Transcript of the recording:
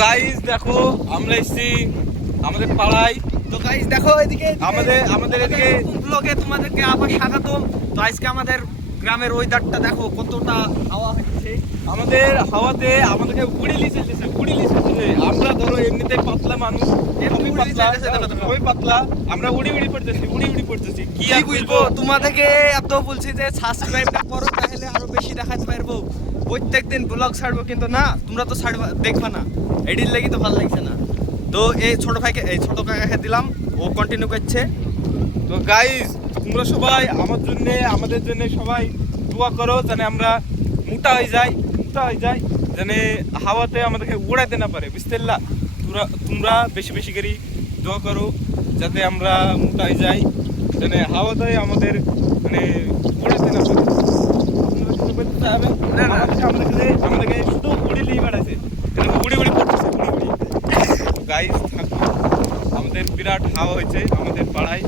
Guys দেখো আমরা এসেছি আমাদের পাড়ায়। তো গাইস দেখো এদিকে আমাদের এদিকে ব্লগে তোমাদেরকে আবার স্বাগতম। তো আজকে আমাদের গ্রামের ওয়েদারটা দেখো কতটা হাওয়া হচ্ছে। আমাদের হাওয়াতে আমাদেরকে উড়িলি চলতেছে। আমরা ধরো এমনিতে পাতলা মানুষ, এমনি উড়িলি চলতেছে, দেখো। সবাই পাতলা, আমরা উড়ি পড়তেছি কি কি আর বলবো তোমাদেরকে, এত বলছি যে সাবস্ক্রাইবটা করো তাহলে আরো বেশি দেখাতে পারবো। প্রত্যেকদিন ব্লগ ছাড়বো, কিন্তু না তোমরা তো ছাড়বা, দেখবা না, এডিট লাগি তো ভালো লাগছে না। তো এই ছোট কাকাকে দিলাম, ও কন্টিনিউ করছে। তো গাইস তোমরা সবাই আমাদের জন্য সবাই দোয়া করো, যেন আমরা মোটা হয়ে যাই, যেন হাওয়াতে আমাদেরকে উড়াইতে না পারে, বুঝতে পারলা? তোমরা বেশি বেশি করে দোয়া করো যাতে আমরা মোটা হয়ে যাই, যেন হাওয়াতে আমাদের মানে উড়াইতে না পারে। আমাদেরকে শুধু উড়িলেই বেড়াচ্ছে, উড়ি পড়তেছে। গাইস আমাদের বিরাট হাওয়া হয়েছে আমাদের পাড়ায়।